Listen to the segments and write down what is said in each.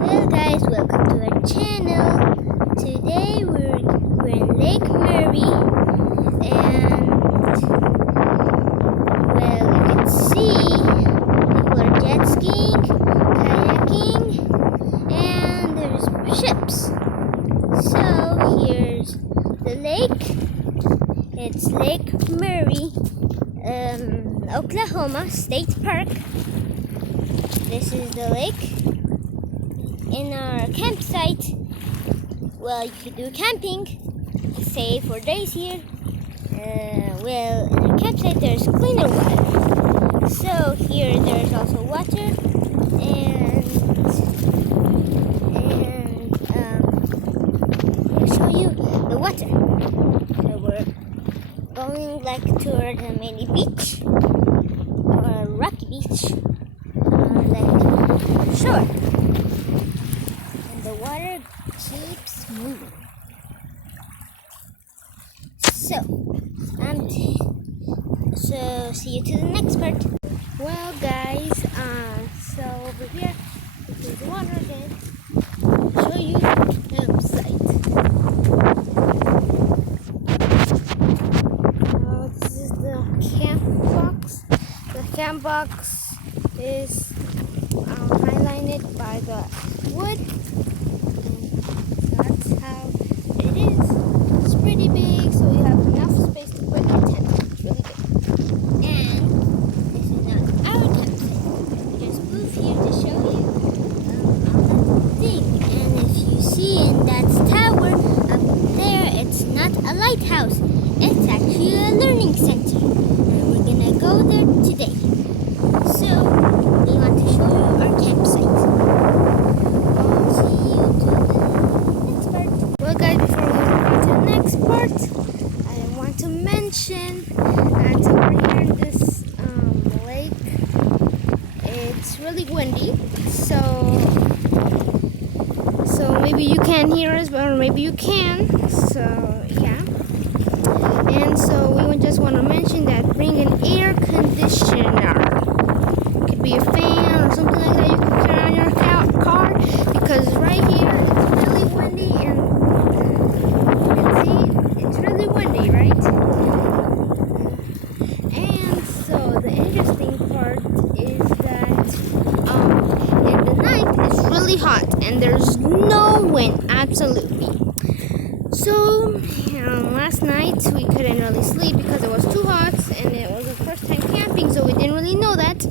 Well guys, welcome to our channel. Today we're in Lake Murray and well you can see people are jet skiing, kayaking, and there's ships. So here's the lake. It's Lake Murray, Oklahoma State Park. This is the lake. In our campsite, well, you could do camping, stay for days here. Well, in our campsite there's cleaner water. So here there's also water and I'll show you the water. So we're going like toward a mini beach or a rocky beach or like shore. The water keeps moving. So see you to the next part. Well guys, so over here, this is the water again. I'll show you the campsite. This is the camp box. The camp box is highlighted by the wood. That's how it is. It's pretty big, so you have enough space to put your tent. It's really good. And this is not our campsite. We just moved here to show you all that thing. And if you see in that tower up there, it's not a lighthouse. It's actually a learning center. And we're gonna go there today. So we want to show you our campsite. I want to mention that over here in this lake, it's really windy, so maybe you can't hear us, or maybe you can. So yeah, and so we would just want to mention that bring an air conditioner. It could be a fan or something like that you can put on your car, because right here it's really windy and windy, right? And so the interesting part is that in the night it's really hot and there's no wind, absolutely. So last night we couldn't really sleep because it was too hot and it was the first time camping, so we didn't really know that.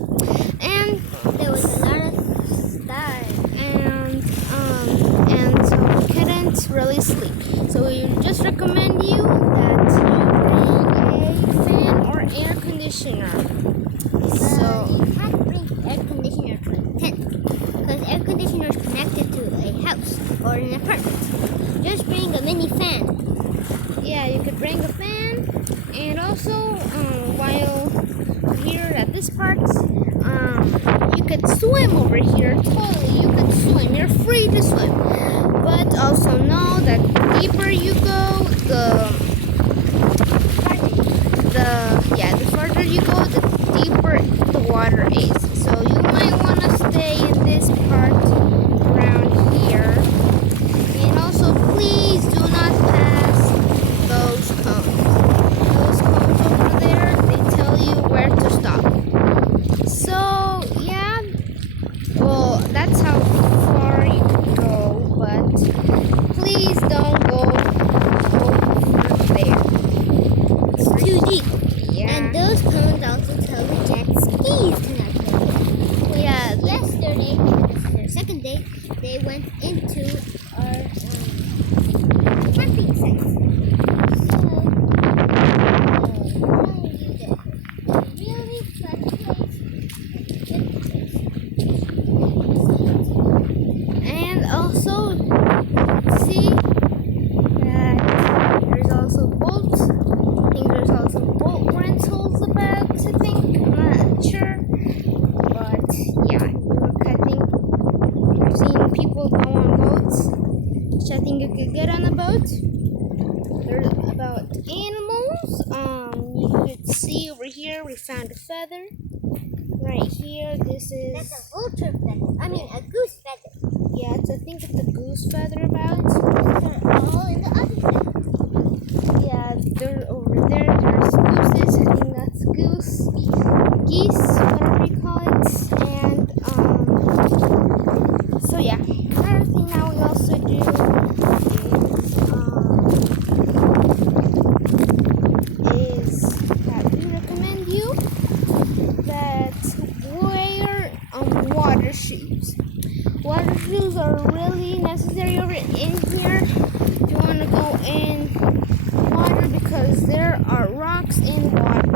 And there was a lot of stars and so we couldn't really sleep. So we just recommend you that you bring a fan or air conditioner. So you can't bring air conditioner to a tent because air conditioner is connected to a house or an apartment. Just bring a mini fan. Yeah, you could bring a fan, and also while here at this part, you could swim over here. Totally, you could swim. You're free to swim. But also know that the deeper you go, the farther you go, the deeper the water is. So you might want to stay in this part around here. And also, please do not pass those cones. Those cones over there, they tell you where to stop. So yeah, well, that's how far you can go, but please don't go over there. It's too deep. Yeah. And those cones also tell the jet skis to not go there. Yeah. Yesterday, this is their second day, they went into our camping site. So, really fun place. And also, see that there's also bolts. I think there's also boat rentals about, I think. I'm not sure. But yeah, I think I've seen people go on boats, which I think you could get on a boat. There's about animals. You could see over here we found a feather. Right here, this is... That's a vulture feather. I mean, a goose feather. Yeah, it's, I think it's a goose feather about. They're all in the other side. Yeah, they're over there. There's gooses. I think that's goose, geese, whatever you call it. And so yeah. Another thing that we also do is that we recommend you that wear water shoes. Water shoes are really necessary over in here if you want to go in water because there are rocks in water.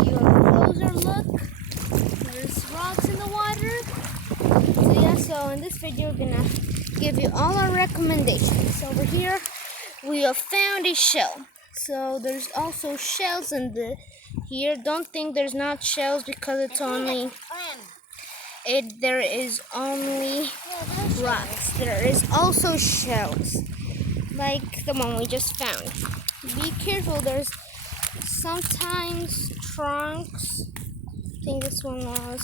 If you have a closer look, there's rocks in the water. So yeah, so in this video we're gonna give you all our recommendations. Over here we have found a shell. So there's also shells in here. Don't think there's not shells because it's only there is only rocks. There is also shells, like the one we just found. Be careful, there's sometimes trunks. I think this one was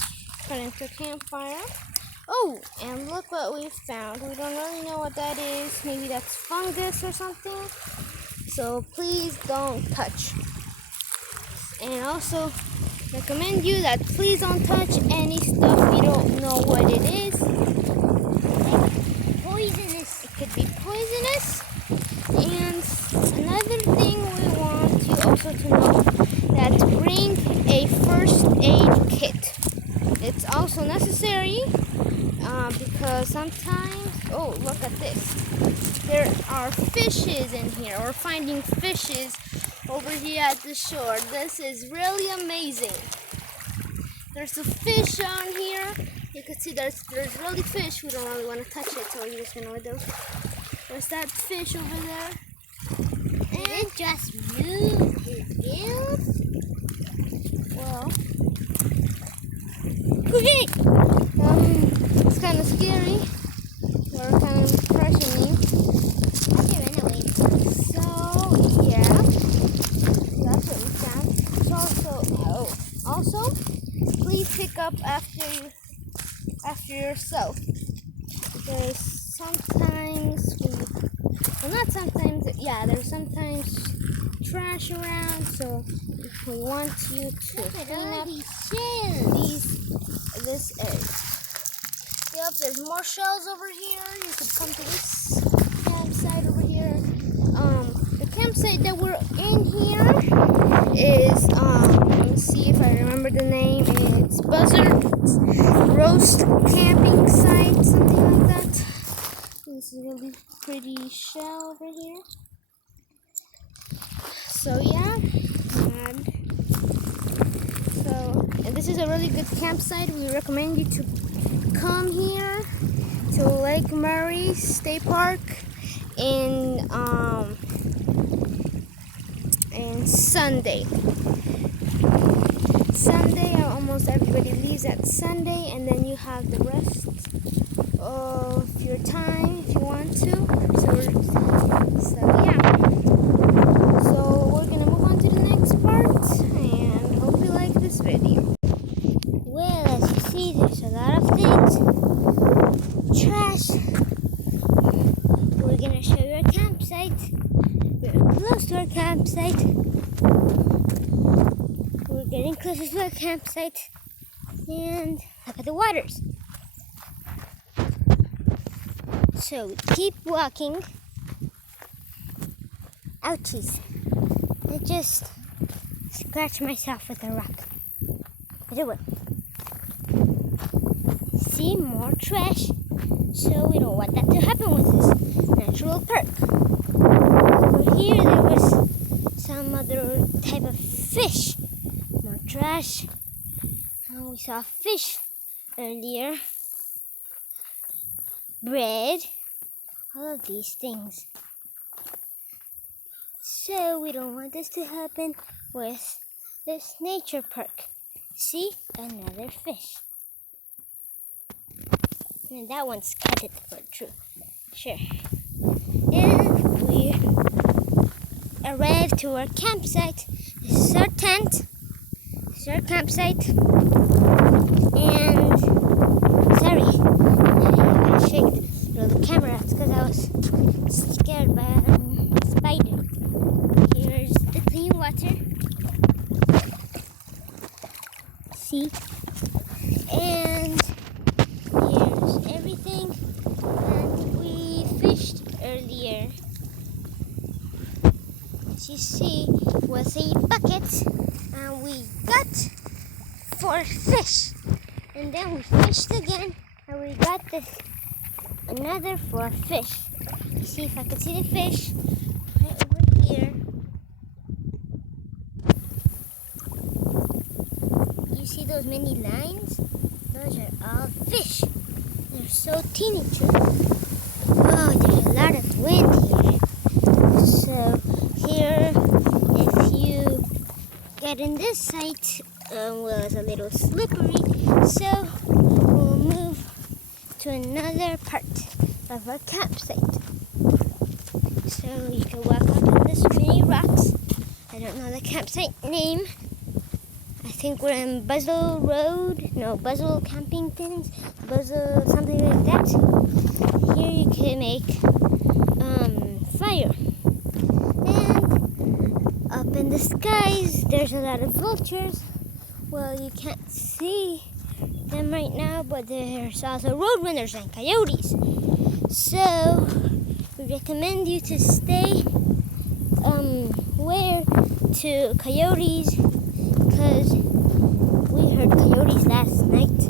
put into a campfire. Oh, and look what we found. We don't really know what that is. Maybe that's fungus or something. So please don't touch. And also recommend you that please don't touch any stuff you don't know what it is. Poisonous. It could be poisonous. And another thing we want you also to know that bring a first aid kit. It's also necessary because sometimes, oh look at this, there are fishes in here. We're finding fishes over here at the shore. This is really amazing. There's a fish on here. You can see there's really fish. We don't really want to touch it, so we're just gonna those. There's that fish over there. And it just moved his gills. Well, okay. It's kind of scary. Or kind of crushing me. Okay, anyway. So yeah, that's what we found. Also, please pick up after yourself. There's sometimes there's sometimes trash around, so if we want you to clean up this area. Yep, there's more shells over here. You could come to this campsite over here. The campsite that we're in here is let me see if I remember the name. It's Buzzard Roast Camping Site, something like that. This is a really pretty shell over here. So yeah, and this is a really good campsite. We recommend you to come here to Lake Murray State Park in Sunday. Almost everybody leaves at Sunday, and then you have the rest of your time if you want to. So yeah. So we're gonna move on to the next part, and hope you like this video. Well, as you see, there's a lot of things. Trash. We're gonna show you our campsite. We're close to our campsite. We're getting closer to our campsite. And look at the waters. So we keep walking. Ouchies. I just scratched myself with a rock. But it will. See, more trash. So we don't want that to happen with this natural park. Over here there was some other type of fish. More trash. And we saw fish earlier. Bread. All of these things. So we don't want this to happen with this nature park. See? Another fish. And that one's cut for true. Sure. And we arrived to our campsite. This is our tent. This is our campsite. And sorry. you see was a bucket, and we got 4 fish. And then we fished again, and we got another 4 fish. You see if I can see the fish right over here. You see those many lines? Those are all fish. They're so teeny too. Oh, there's a lot of wind here. So here, if you get in this site, well, it's a little slippery. So we'll move to another part of our campsite. So you can walk up on the screeny rocks. I don't know the campsite name. I think we're in Buzzell Road. No, Buzzell Camping Things. Buzzell something like that. Here you can make fire. And up in the skies, there's a lot of vultures. Well, you can't see them right now, but there's also roadrunners and coyotes. So we recommend you to stay aware to coyotes, because we heard coyotes last night.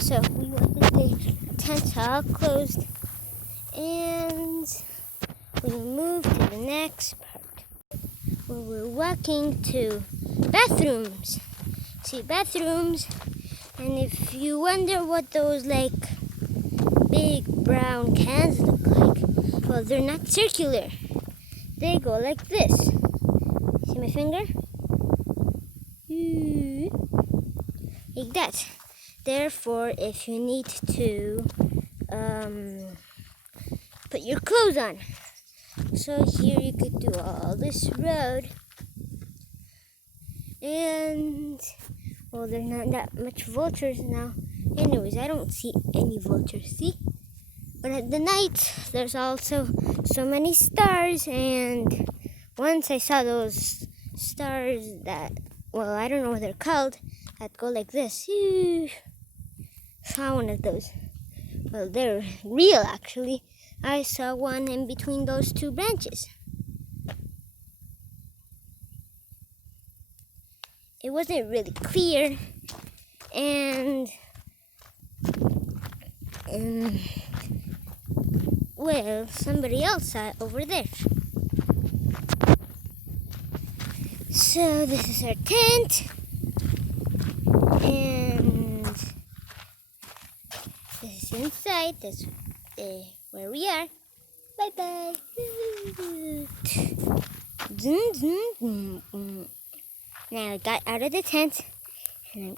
So we want to stay tents all closed, and we move to the next part where we're walking to bathrooms. See, bathrooms, and if you wonder what those like big brown cans look like, well, they're not circular. They go like this. See my finger? Like that. Therefore, if you need to put your clothes on. So here you could do all this road, and well, there's not that much vultures now. Anyways, I don't see any vultures, see? But at the night, there's also so many stars, and once I saw those stars that, well, I don't know what they're called, that go like this. Saw one of those. Well, they're real, actually. I saw one in between those 2 branches. It wasn't really clear, and well, somebody else saw it over there. So this is our tent, and this is inside. That's where we are. Bye bye. Now I got out of the tent, and I'm